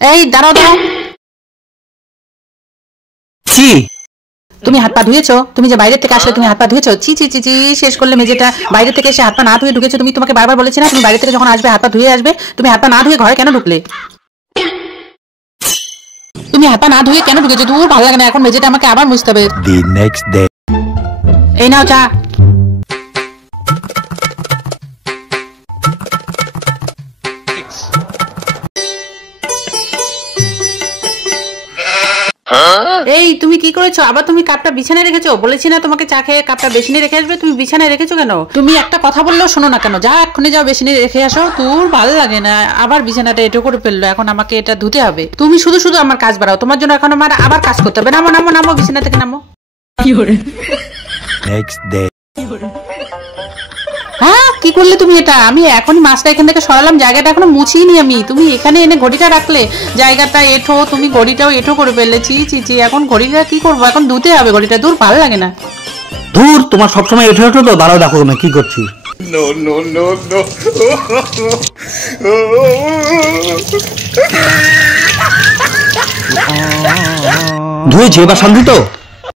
এই দাঁড়াও দাঁড়াও, কি তুমি হাত পা ধুয়েছো? তুমি যে বাইরে থেকে আসলে তুমি হাত পা ধুয়েছো? চি চি চি চি, শেষ করলে মেজেটা। বাইরে থেকে এসে হাত পা না ধুয়ে ঢুকেছো তুমি? তোমাকে বারবার বলেছি না তুমি বাইরে থেকে যখন আসবে হাত পা ধুয়ে আসবে? তুমি হাত পা না ধুয়ে ঘরে কেন ঢুকলে? তুমি হাত পা না ধুয়ে কেন ঢুকেছো? দূর, ভালো লাগে না, এখন মেজেটা আমাকে আবার মুছতে হবে। the next day এই নাও চা। এই তুমি কি করেছো? আবার তুমি কাপটা বিছানায় রেখেছো? বলেছি না তোমাকে চা খেয়ে কাপটা বেসিনে রেখে আসবে, তুমি বিছানায় রেখেছো কেন? তুমি একটা কথা বললেও শোনো না কেন? যা এক্ষুনি যাও বেসিনে রেখে আসো। তোর ভালো লাগে না, আবার বিছানাটা এটো করে ফেললো, এখন আমাকে এটা ধুতে হবে। তুমি শুধু শুধু আমার কাজ বাড়াও, তোমার জন্য এখন আমার আবার কাজ করতে হবে। নামো নামো নামো, বিছানা থেকে নামো। next day হ্যাঁ, কি করলে তুমি এটা? আমি এখনই মাছটা এখান থেকে সরালাম, জায়গাটা এখনো মুছিনি আমি। তুমি এখানে এনে ঘড়িটা রাখলে, জায়গাটা এঠো, তুমি ঘড়িটাও এঠো করে ফেললে। চি চি চি, এখন ঘড়িটা কি করবো? এখন ধুতে হবে ঘড়িটা। দূর, ভালো লাগে না। ধুর, তোমার সবসময় এঠো এঠো তো। দাঁড়াও, দেখো না কি করছি। ধুয়েছি, এবার শান্তি তো।